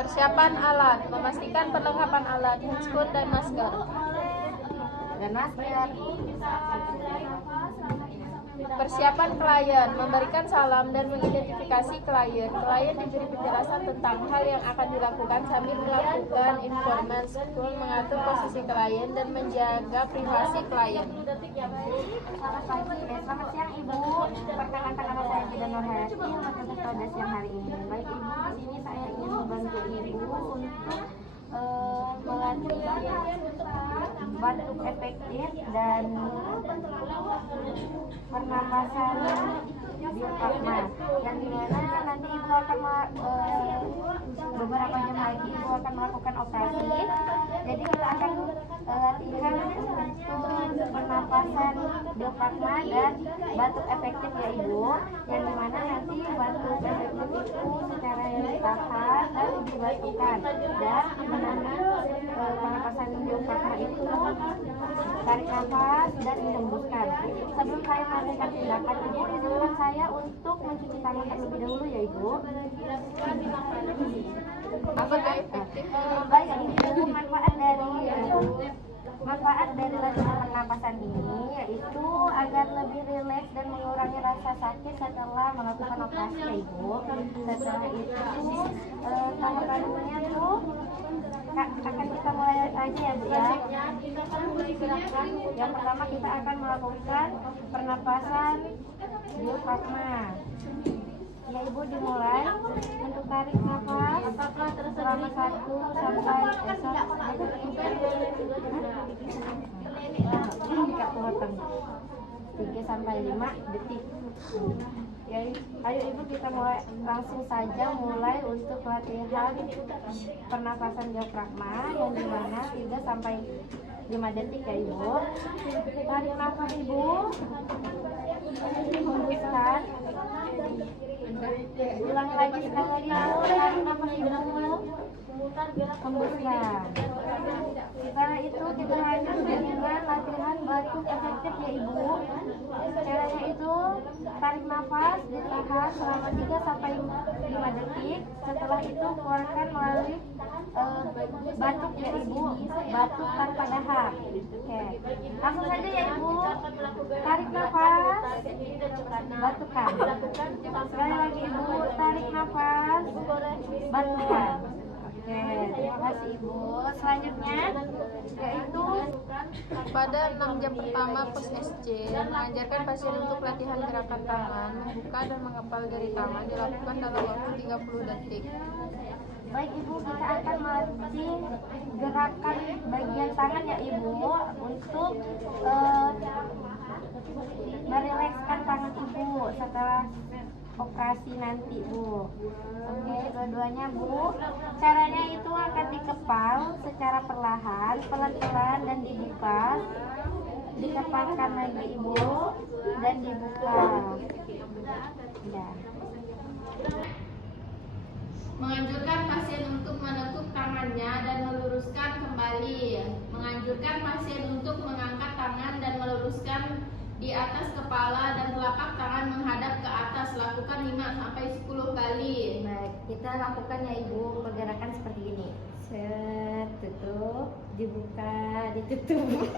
Persiapan alat, memastikan perlengkapan alat, handscoon dan masker. Persiapan klien, memberikan salam dan mengidentifikasi klien. Klien diberi penjelasan tentang hal yang akan dilakukan sambil melakukan informasi, mengatur posisi klien dan menjaga privasi klien. Selamat siang Ibu. Perkenalkan nama saya Gida Nurhayati yang bertugas pada siang hari ini. Baik Ibu, di sini saya ingin membantu Ibu untuk melatih batuk efektif dan pernapasan diafragma, yang dimana nanti Ibu akan beberapa jam lagi Ibu akan melakukan operasi. Jadi kita akan latihan untuk pernapasan diafragma dan batuk efektif ya Ibu, yang dimana nanti batuk efektif itu secara yang ditahan dan dibatukan, dan dimana pernapasan diafragma itu tarik nafas dan dihembuskan. Sebelum saya melakukan tindakan, Ibu izinkan saya untuk mencuci tangan terlebih dahulu ya Ibu. Apakah efektif? Baik Ibu, manfaat dari latihan pernapasan ini yaitu agar lebih rileks dan mengurangi rasa sakit setelah melakukan operasi ya Ibu. Setelah itu tahapannya tuh akan kita mulai aja ya Bu ya. Yang pertama kita akan melakukan pernapasan diafragma. Ya Ibu, dimulai untuk tarik nafas selama 1 sampai 3 sampai 5 detik. Ya, ayo Ibu kita mulai langsung saja mulai untuk latihan pernapasan diafragma, yang dimana 3 sampai 5 detik ya Ibu. Tarik nafas Ibu, hembuskan. Ulang lagi sekali lagi Ibu, tarik nafas Ibu, hembuskan. Setelah itu kita lanjut dengan latihan batuk efektif ya Ibu. Caranya itu tarik nafas, ditahan selama 3 sampai 5 detik. Setelah itu keluarkan melalui batuk ya Ibu, batuk tanpa dahak. Oke, langsung saja ya Ibu. Tarik nafas, batukan. Sekali lagi Ibu, tarik nafas, batukan. Oke, terima kasih Ibu. Selanjutnya yaitu Pada 6 jam pertama post SC, mengajarkan pasien untuk latihan gerakan tangan, membuka dan mengepal jari tangan dilakukan dalam waktu 30 detik. baik Ibu, kita akan melatih gerakan bagian tangan ya Ibu untuk merilekskan tangan Ibu setelah operasi nanti Bu. Oke, dua-duanya Bu. Caranya itu akan dikepal secara perlahan, pelan-pelan dan dibuka. Dikepalkan lagi Ibu dan dibuka. Ya. Menganjurkan pasien untuk menekuk tangannya dan meluruskan kembali. Menganjurkan pasien untuk mengangkat tangan dan meluruskan di atas kepala dan telapak tangan menghadap ke atas. Lakukan 5 sampai 10 kali. Baik, kita lakukan ya Ibu pergerakan seperti ini. Set, tutup, dibuka, ditutup.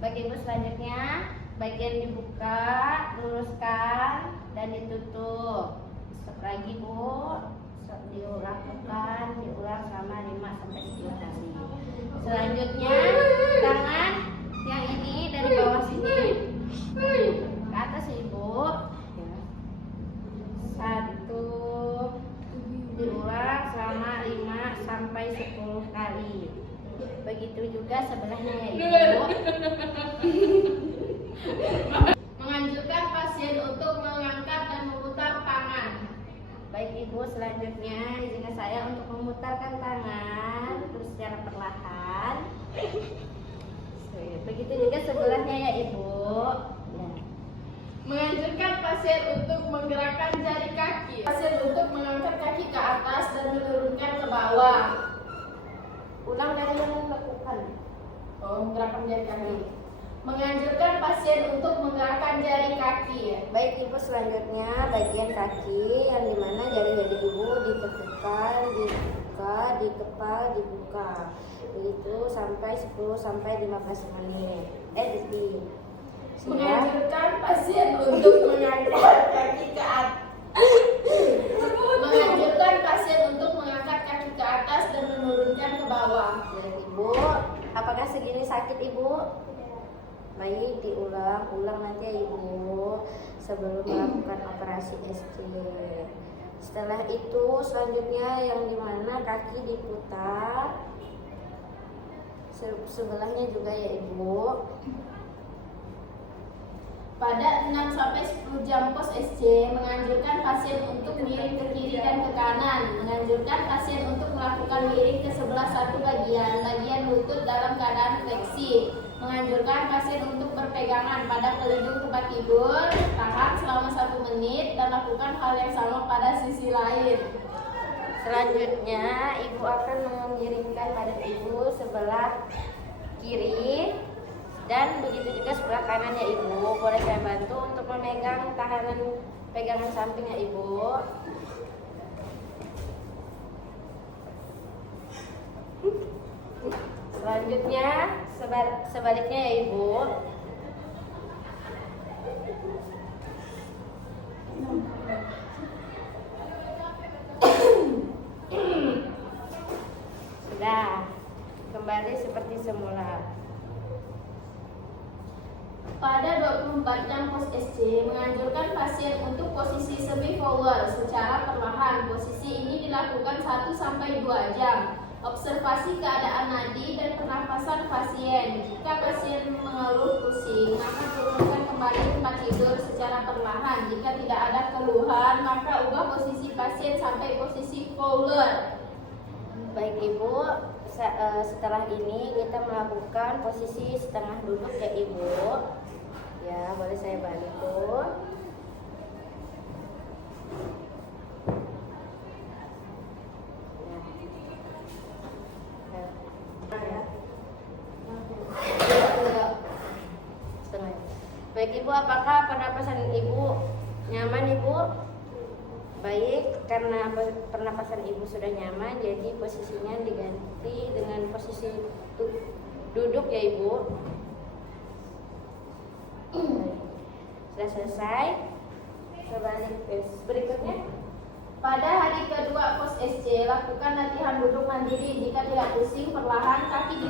Baik Ibu, selanjutnya bagian dibuka, luruskan dan ditutup. Lagi Bu, dilakukan, diulang selama 5 sampai 10 kali. Selanjutnya tangan yang ini dari bawah sini ke atas Ibu. 1, diulang selama 5 sampai 10 kali. Begitu juga sebelahnya ya Ibu. Menganjurkan pasien untuk mengangkat dan memutar tangan. Baik Ibu, selanjutnya izinkan saya untuk memutarkan tangan terus secara perlahan. Begitu juga sebelahnya ya Ibu. Ya. Menganjurkan pasien untuk menggerakkan jari kaki. Pasien untuk mengangkat kaki ke atas dan menurunkan ke bawah. Ulang dari yang dilakukan. Menggerakkan jari kaki. Menganjurkan pasien untuk menggerakkan jari kaki. Baik Ibu, selanjutnya bagian kaki yang dimana jari-jari Ibu ditekukan, dibuka, dikepal, dibuka. Begitu sampai 10 sampai 15 menit. Detik. Siap? Menganjurkan pasien untuk mengangkat kaki ke atas. Menganjurkan pasien untuk mengangkat kaki ke atas dan menurunkan ke bawah. Baik Ibu, apakah segini sakit Ibu? Baik, diulang nanti ya Ibu sebelum melakukan operasi SC. Setelah itu selanjutnya yang dimana kaki diputar sebelahnya juga ya Ibu. Pada 6-10 jam pos SC, menganjurkan pasien untuk miring ke kiri dan ke kanan. Menganjurkan pasien untuk melakukan miring ke sebelah satu bagian lutut dalam keadaan fleksi. Menganjurkan pasien untuk berpegangan pada pelindung tempat tidur, tahan selama 1 menit, dan lakukan hal yang sama pada sisi lain. Selanjutnya Ibu akan mengiringkan badan Ibu sebelah kiri dan begitu juga sebelah kanan ya Ibu. Boleh saya bantu untuk memegang tahanan pegangan samping ya Ibu. Selanjutnya sebaliknya ya Ibu. Sudah kembali seperti semula. Pada 24 jam pos SC, menganjurkan pasien untuk posisi semi-forward secara perlahan. Posisi ini dilakukan 1-2 jam. Observasi keadaan nadi dan pernapasan pasien. Jika pasien mengeluh pusing, maka turunkan kembali tempat tidur secara perlahan. Jika tidak ada keluhan, maka ubah posisi pasien sampai posisi forward. Baik Ibu, setelah ini kita melakukan posisi setengah duduk ya Ibu. Ya, boleh saya bantu. Baik Ibu, apakah pernapasan Ibu nyaman Ibu? Baik, karena pernapasan Ibu sudah nyaman, jadi posisinya diganti dengan posisi duduk ya Ibu. Sudah selesai. Kembali berikutnya. Pada hari kedua pos SC, lakukan latihan duduk mandiri. Jika tidak pusing, perlahan kaki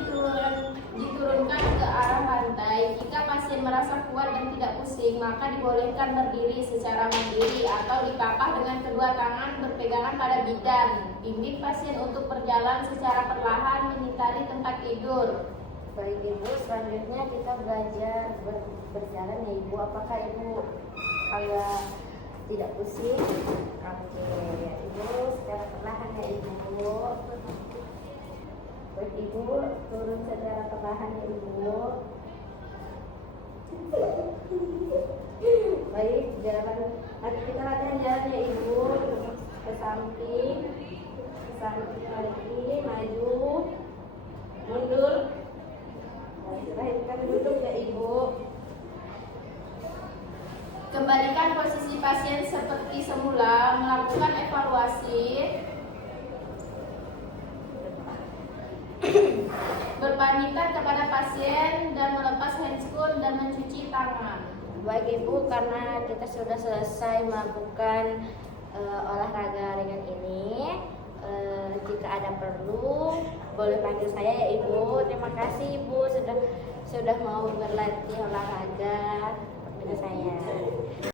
diturunkan ke arah lantai. Jika pasien merasa kuat dan tidak pusing, maka dibolehkan berdiri secara mandiri atau dipapah dengan kedua tangan berpegangan pada bidan. Bimbing pasien untuk berjalan secara perlahan mengitari tempat tidur. Baik Ibu, selanjutnya kita belajar berjalan ya Ibu. Apakah Ibu agak tidak pusing? Oke ya Ibu, secara perlahan ya Ibu. Baik Ibu, turun secara perlahan ya Ibu. Baik, jalan. Nanti kita latihan jalan ya Ibu. Ke samping lagi, maju, mundur. Terakhir kita duduk ya Ibu. Kembalikan posisi pasien seperti semula, melakukan evaluasi, berpamitan kepada pasien dan melepas handscoon dan mencuci tangan. Baik Ibu, karena kita sudah selesai melakukan olahraga ringan ini, jika ada perlu boleh panggil saya ya Ibu. Terima kasih Ibu sudah mau berlatih olahraga dengan saya.